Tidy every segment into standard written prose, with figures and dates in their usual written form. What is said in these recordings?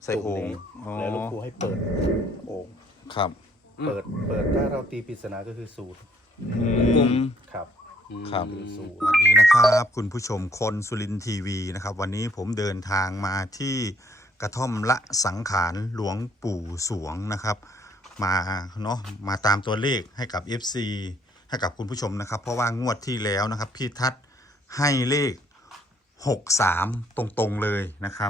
ใส่โอ่งแล้วหลวงปู่ให้เปิดโอ่งครับเปิดถ้าเราตีปริศนาก็คือศูนย์ ครับครับคือศูนย์สวัสดีนะครับคุณผู้ชมคนสุรินทร์ทีวีนะครับวันนี้ผมเดินทางมาที่กระท่อมละสังขารหลวงปู่สวงนะครับมาเนาะมาตามตัวเลขให้กับ FC ให้กับคุณผู้ชมนะครับเพราะว่างวดที่แล้วนะครับพี่ทัศน์ให้เลข63ตรงๆเลยนะครับ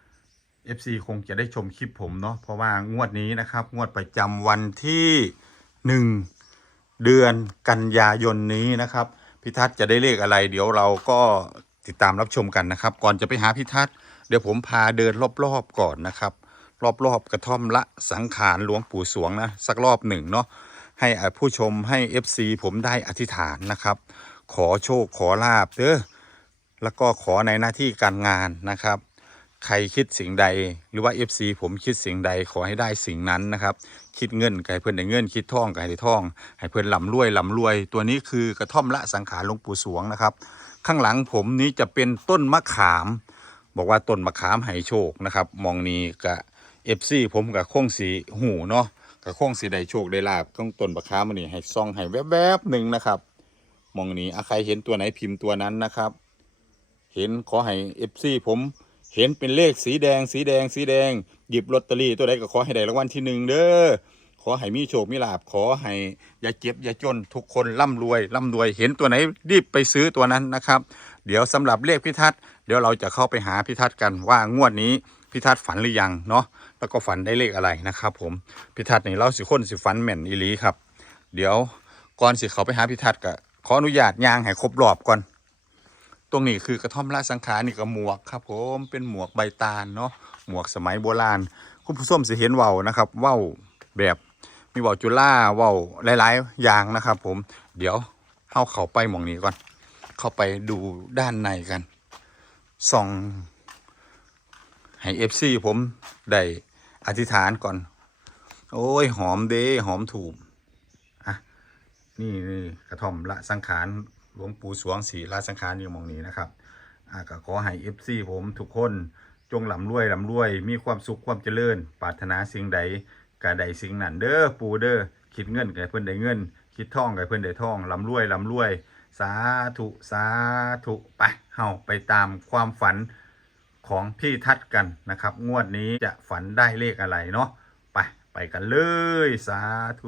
FC คงจะได้ชมคลิปผมเนาะเพราะว่างวดนี้นะครับงวดประจำวันที่1เดือนกันยายนนี้นะครับพี่ทัศน์จะได้เลขอะไรเดี๋ยวเราก็ติดตามรับชมกันนะครับก่อนจะไปหาพี่ทัศน์เดี๋ยวผมพาเดินรอบๆก่อนนะครับรอบๆกระท่อมละสังขารหลวงปู่สวงนะสักรอบหนึ่งเนาะให้ผู้ชมให้ FC ผมได้อธิษฐานนะครับขอโชคขอลาบเด้อแล้วก็ขอในหน้าที่การงานนะครับใครคิดสิ่งใดหรือว่า FC ผมคิดสิ่งใดขอให้ได้สิ่งนั้นนะครับคิดเงินไก่เพื่อนได้เงินคิดท่องไก่ได้ท่องให้เพื่อนร่ำรวยตัวนี้คือกระท่อมละสังขารหลวงปู่สวงนะครับข้างหลังผมนี้จะเป็นต้นมะขามบอกว่าต้นมะขามให้โชคนะครับมองนี้กับ FC ผมกับคงสีหูเนาะกับคงสีได้โชคได้ลาบต้องต้นมะขามมันนี่ให้ซองให้แวบๆหนึ่งนะครับมองนี้ใครเห็นตัวไหนพิมพ์ตัวนั้นนะครับเห็นขอให้ FC ผมเห็นเป็นเลขสีแดงหยิบลอตเตอรี่ตัวใดก็ขอให้ได้รางวัลที่1เด้อขอให้มีโชคมีลาภขอให้อย่าเจ็บอย่าจนทุกคนร่ำรวยเห็นตัวไหนรีบไปซื้อตัวนั้นนะครับเดี๋ยวสำหรับเลขพิทัศน์เดี๋ยวเราจะเข้าไปหาพิทัศน์กันว่างวดนี้พิทัศน์ฝันหรือยังเนาะแล้วก็ฝันได้เลขอะไรนะครับผมพิทัศน์นี่เราสิคนสิฝันแม่นอีหลีครับเดี๋ยวก่อนสิเขาไปหาพิทัศน์ก็ขออนุญาตย่างให้ครบรอบก่อนตรงนี้คือกระท่อมละสังขารนี่ก็หมวกครับผมเป็นหมวกใบตาลเนาะหมวกสมัยโบราณคุณผู้ชมสิเห็นว่าวนะครับว่าวแบบมีว่าวจุฬาว่าวหลายๆอย่างนะครับผมเดี๋ยวเข้าไปหม่องนี้ก่อนเข้าไปดูด้านในกันส่องให้ FC ผมได้อธิษฐานก่อนโอ้ยหอมเด้หอมถูกอ่ะนี่กระท่อมละสังขารหลวงปู่สวงศรีละสังขารอยู่หม่องนี้นะครับก็ขอให้ FC ผมทุกคนจงร่ำรวยมีความสุขความเจริญปรารถนาสิ่งใดก็ได้สิ่งนั้นเด้อปู่เด้อคิดเงินก็ให้เพิ่นได้เงินคิดทองก็ให้เพิ่นได้ทองร่ำรวยสาธุไปเฮาไปตามความฝันของพี่ทัศน์กันนะครับงวดนี้จะฝันได้เลขอะไรเนาะไปกันเลยสาธุ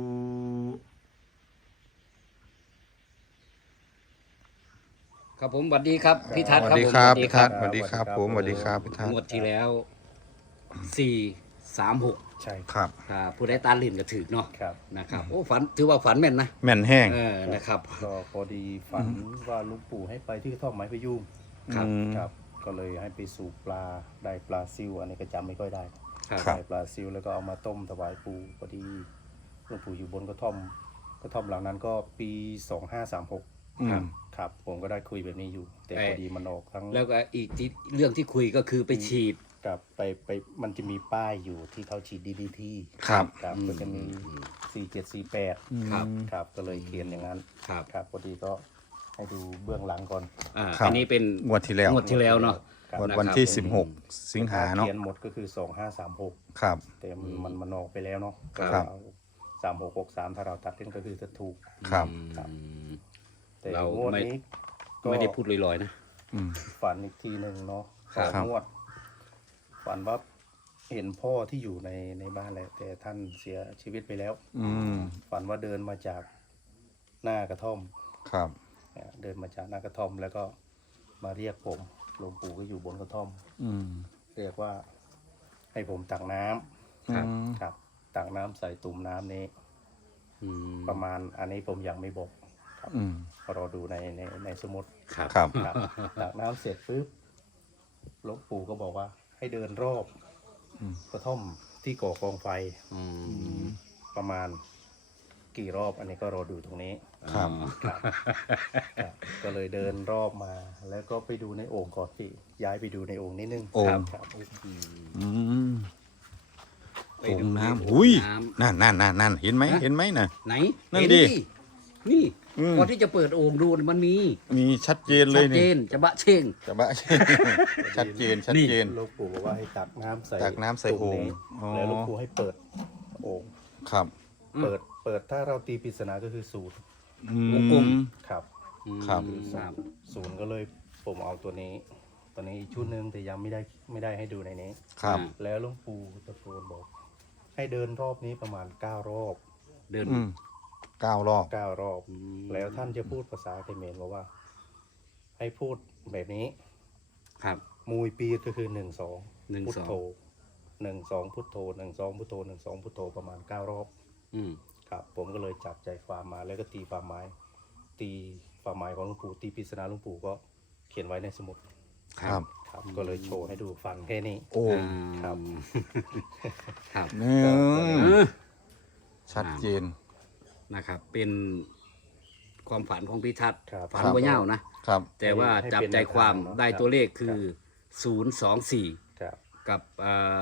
ครับผมสวัสดีครับพี่ทัศน์สวัคสรับดีผมครับสวัสดีพี่คทัรัศน์สวัสดีครับผมสวัสดีครับพี่ทัศน์งวดที่แล้ว436 ใช่ครับผู้ได้ตาลิ่นก็ถือเนาะครับนะครับโอ้ฝันถือว่าฝันแม่นนะแม่นแห้งนะครับก็พอดีฝันว่าหลุงปู่ให้ไปที่กระท่อมไม้พะยุงครับครับก็เลยให้ไปสูบปลาได้ปลาซิวอันนี้ก็จำไม่ค่อยได้ครับได้ปลาซิวแล้วก็เอามาต้มถวายปู่พอดีหลวงปู่อยู่บนกระท่อมหลังนั้นก็ปี2536 อืมครับผมก็ได้คุยแบบนี้อยู่ แต่พอดีมันออกทั้งแล้วก็อีกที่เรื่องที่คุยก็คือไปฉีดกับไปมันจะมีป้ายอยู่ที่เขาฉีด DDT ครับครับก็จะมี4748 ครับครับก็เลยเขียนอย่างนั้นครับครับพอดีก็ให้ดูเบื้องหลังก่อนครับอันนี้เป็นงวดที่แล้วงวดที่แล้วเนาะครับวันที่นะครับ 16 สิงหาเนาะเขียนหมดก็คือ2536 ครับแต่มันออกไปแล้วเนาะครับ 3663ถ้าเราตัดเล่นก็คือจะถูกครับครับ แต่เรางวดนี้ก็ไม่ได้พูดลอยๆนะอืมฝันอีกทีหนึ่งเนาะครับสองงวดฝันว่าเห็นพ่อที่อยู่ในบ้านแหละแต่ท่านเสียชีวิตไปแล้วอืมฝันว่าเดินมาจากหน้ากระท่อมครับเดินมาจากหน้ากระท่อมแล้วก็มาเรียกผมหลวงปู่ก็อยู่บนกระท่อมอืมเรียกว่าให้ผมตักน้ำครับครับตักน้ำใส่ตุ่มน้ำนี้อืมประมาณอันนี้ผมยังไม่บอกครับอืมรอดูในสมุดครับครับครับตักน้ำเสร็จปุ๊บหลวงปู่ก็บอกว่าให้เดินรอบกระท่อมที่ก่อกองไฟอืมประมาณกี่รอบ อันนี้ก็รอดูตรงนี้ครับครับครับก็เลยเดินรอบมา แล้วก็ไปดูในโอ่งก่อนพี่ย้ายไปดูในโอ่งนิดนึงโอ่งครับอืมไปโอ่งดูน้ำอุ้ยน้ำนั่นเห็นไหมฮะเห็นไหมน่ะไหนนั่นเห็ดินี่ก่อนที่จะเปิดโอ่งดูมันมีมีชัดเจนเลชัยดเจนี่นจะบะเช่งจะบะ ชัดเจนชัดเจนหลวงปู่บอกว่าให้ตักน้ำใส่ตักน้ำใส่โอ่งตุ่มนี้อ๋อแล้วหลวงปู่ให้เปิดโอ่งครับเปิดถ้าเราตีปริศนาก็คือศูนย์วงกลมครับครับครับศูนย์ก็เลยผมเอาตัวนี้อีกชุดหนึ่งแต่ยังไม่ได้ให้ดูในนี้ครับแล้วหลวงปู่ตะโกนบอก ให้เดินรอบนี้ประมาณ9 รอบเดินอืม9 รอบ 9 รอบ แล้วท่านจะพูดภาษาเขมรบอกว่า ให้พูดแบบนี้ครับมูยปีก็คือ1 2 1 พุทโธ1 2พุทโธ1 2พุทโธ1 2พุทโธประมาณ9 รอบอืมครับ ผมก็เลยจับใจความมาแล้วก็ตีความหมายของหลวงปู่ตีปริศนาหลวงปู่ก็เขียนไว้ในสมุดครับครับ ก็เลยโชว์ให้ดูฟังแค่นี้โอ้ครับครับเนี่ยเออชัดเจนนะครับ เป็นความฝันของพี่ทัศน์ครับฝันครับบ่ยาวนะครับแต่ว่าให้จับเป็นใจความแนวทางเนอะได้ครับตัวเลขคือครับ 024 ครับกับ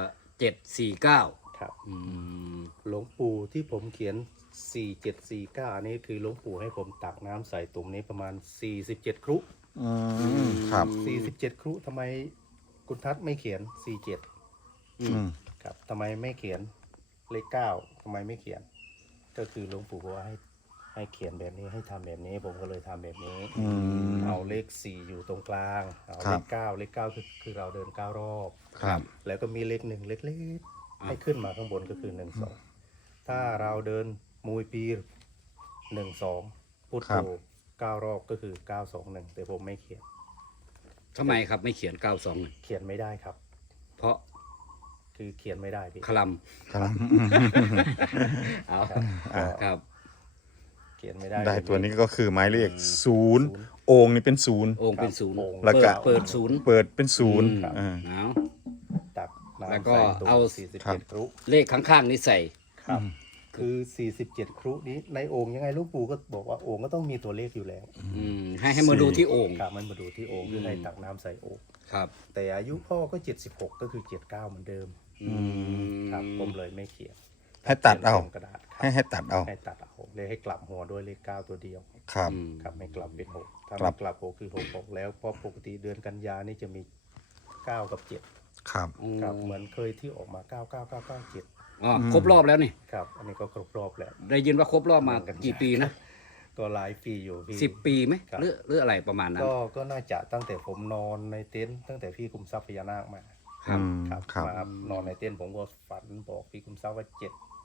749 ครับอืมหลวงปู่ที่ผมเขียน 4749อันนี้คือหลวงปู่ให้ผมตักน้ำใส่ตุ่มนี้ประมาณ 47 ครุอืมครับ 47 ครุทำไมคุณทัศน์ไม่เขียน 47 อืมครับทำไมไม่เขียนเลข9ทำไมไม่เขียน ก็คือหลวงปู่บอกว่าให้เขียนแบบนี้ให้ทำแบบนี้ ผมก็เลยทำแบบนี้อืมเอาเลข4อยู่ตรงกลางเอาครัเลบข9เลข9คือเราเดิน9 รอบครับแล้วก็มีเลข1เล็กๆให้ขึ้นมาข้างบนก็คือ1 2ถ้าเราเดินมูยปี1 2พุทครัโธบ 9 รอบก็คือ9 2 1แต่ผมไม่เขียนทำไมครับไม่เขียน 92 เขียนไม่ได้ครับเพราะคือเขียนไม่ได้พี่คลัมครับเอาครับก็ครับเขียนไม่ได้ได้ตัวนี้ก็คือหมายเลขศูนย์ 0 โอ่งนี่เป็นศูนย์โอ่งเป็นศูนย์โอ่งแล้วก็เปิดศูนย์เปิดเป็นศูนย์อืมอ่าเอาตักแล้วน้ำก็ใส่ตุ่มเอาครับ 47 ครุเลขข้างๆนี่ใส่ครับ คือ 47 ครุนี้ในโอ่งยังไงหลูกปู่ก็บอกว่าโอ่งก็ต้องมีตัวเลขอยู่แล้วให้มาดูที่โอ่งครับมันมาดูที่โอ่งคือให้ตักน้ำใส่โอ่งครับแต่อายุพ่อก็ 76 ก็คือ 79 เหมือนเดิม ครับผมเลยไม่เขียนให้ตัดเอาขียนบนกระดาษครับให้ตัดเอาให้ตัดเอาเลยให้กลับหัวด้วยเลข 9 ตัวเดียวครับครับไม่กลับเป็น 6 ถ้าครัไม่บกลับ6คือ66แล้วเพราะปกติเดือนกันยานี่จะมี 9 กับ 7 ครับครับเหมือนเคยที่ออกมา 99997 อ๋อครบรอบแล้วนี่ครับ อันนี้ก็ครบรอบแล้วได้ยินว่าครบรอบมากี่ปีนะก็หลายปีอยู่พี่ 10 ปีไหมครับหรืออะไรประมาณนั้นก็น่าจะตั้งแต่ผมนอนในเต็นท์ตั้งแต่พี่คุมทรัพย์พญานาคมาครับครับครับมานอนในเต็นท์ผมก็ฝันบอกพี่คุมทรัพย์ว่า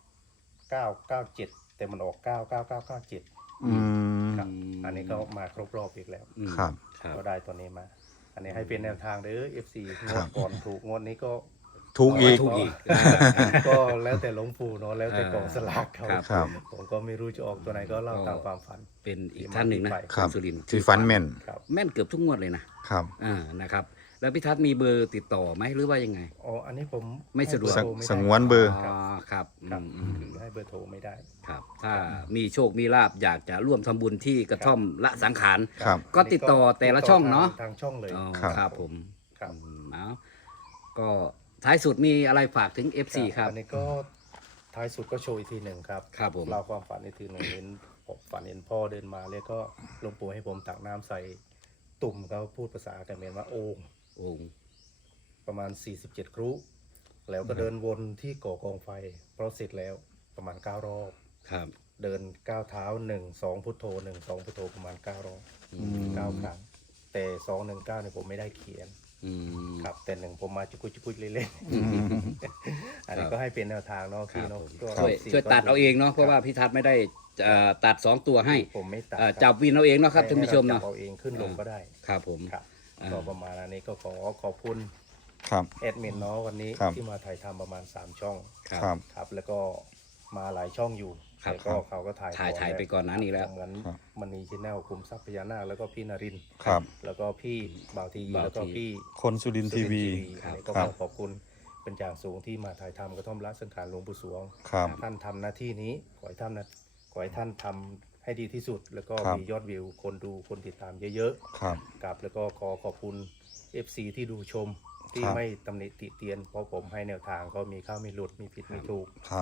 7 997แต่มันออก99997 อืมครับ อันนี้ก็มาครบรอบอีกแล้วอืมครับครับก็ได้ตัวนี้มา อันนี้ให้เป็นแนวทางเด้อ FC งครัวดบก่อนถูกงวดนี้ก็ถูกอีกถูกอีกก็แล้วแต่หลวงปู่เนาะแล้วแต่กองสลากเขาครับครับผมก็ไม่รู้จะออกตัวไหนก็เล่าตามความฝันเป็นอีกท่านหนึ่งนะครับณสุรินทร์ที่ฟันแม่นครับแม่นเกือบทุกงวดเลยนะครับ นะครับ แล้วพี่ทัศน์มีเบอร์ติดต่อไหมหรือว่ายังไงอ๋ออันนี้ผมไม่สะดวกให้เบอร์โทรไม่ได้สงวนเบอร์อ๋อครับครับอืมคือให้เบอร์โทรไม่ได้ครับ ถ้ามีโชคมีลาบอยากจะร่วมทำบุญที่กระท่อมละสังขารครับก็ติดต่อแต่ละช่องเนาะทางช่องเลยอ๋อครับครับผมครับเอาก็ท้ายสุดมีอะไรฝากถึง FC ครับอันนี้ก็ท้ายสุดก็โชว์อีกทีหนึ่งครับครับผมเราความฝันอีกทีหนึ่งเห็นฝันเห็นพ่อเดินมาแล้วก็หลวงปู่ให้ผมตักน้ำใส่ตุ่มเขาพูดภาษากันเมนว่าโอ่งโอ่งประมาณ 47 ครุแล้วก็เดินวนที่ก่อกองไฟ เพราะเสร็จแล้วประมาณ 9 รอบครับเดินก้าวเท้า1 2พุทโธ1 2พุทโธประมาณ9 รอบ9 ครั้งแต่ 219เนี่ยผมไม่ได้เขียนอืมครับแต่หนึ่งผมมาจุกุจุกุเล่นๆอันนี้ก็ให้เป็นแนวทางเนาะครัพี่บเนาะผมก็ช่วยตัดเอาเองเนาะเพราะว่าพี่ทัศน์ไม่ได้ตัด 2 ตัวให้ผมไม่ตัดจับวินเอาเองเนาะครับให้ท่านผู้ชมให้รเนาะจับเอาเองขึ้นลงก็ได้ครับผมครับอ่าก็ประมาณอันนี้ก็ขอบคุณครับแอดมินเนาะวันนี้ครับที่มาถ่ายทำประมาณ3 ช่องครับครับ แล้วก็มาหลายช่องอยู่ครับแต่ก็เขาก็ถ่ายถ่ายไปก่อนหน้านี้แล้วเหมือนครับมณีชแนลคุมทรัพย์พญานาคแล้วก็พี่นรินทร์ครับแล้วก็พี่บ่าวทีบ่าวทีแล้วก็พี่คนสุรินทร์ทีวีอันนี้ก็ครับขอขอบคุณเป็นอย่างสูงที่มาถ่ายทำกระท่อมละสังขารหลวงปู่สวงครับท่านทำหน้าที่นี้ขอให้ท่านทำให้ดีที่สุด แล้วก็ครับมียอดวิวคนดูคนติดตามเยอะครับๆกับแล้วก็ขอบคุณ FC ที่ดูชมที่ครับไม่ตำหนิติเตียนเพราะผมให้แนวทางก็มีเข้ามีหลุดมีผิดมีถูกครับ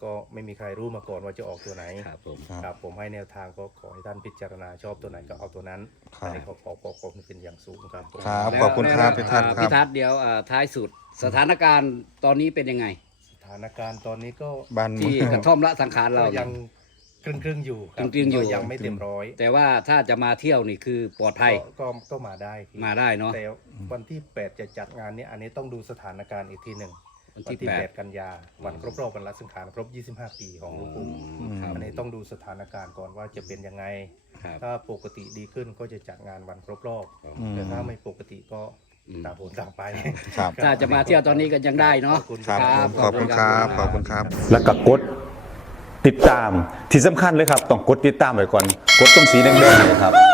ก็ไม่มีใครรู้มาก่อนว่าจะออกตัวไหนครับผมครับผมให้แนวทางก็ขอให้ท่านพิจารณาชอบตัวไหนก็เอาตัวนั้นครับอันนี้ขอความเป็นอย่างสูงครับผมครับแล้วขอบคุณครับแล้วพี่ทัศน์ครับพี่ทัศน์เดี๋ยวท้ายสุดสถานการณ์ตอนนี้เป็นยังไงสถานการณ์ตอนนี้ก็บ้านที่กระท่อมละสังขารเราก็ยังครึ่งอยู่ครับครึ่งๆอยู่ก็ยังไม่เต็มร้อยแต่ว่าถ้าจะมาเที่ยวนี่คือปลอดภัยก็มาได้พี่มาได้เนาะแต่วันที่ 8 จะจัดงานนี้อันนี้ต้องดูสถานการณ์อีกทีหนึ่งวันที่ 8 กันยาวันครบรอบวันละสังขารครบ 25 ปีของหลวงปู่ครับอันนี้ต้องดูสถานการณ์ก่อนว่าจะเป็นยังไงครับถ้าปกติดีขึ้นก็จะจัดงานวันครบรอบอืมแต่ถ้าไม่ปกติก็ต่างคนต่างไปครับถ้าจะมาเที่ยวตอนนี้ก็ยังได้เนาะขอบคุณครับครับขอบคุณครับ ขอบคุณครับแล้วก็กดติดตามที่สำคัญเลยครับ ต้องกดติดตามไว้ก่อน กดตรงสีแดงๆเนยครับ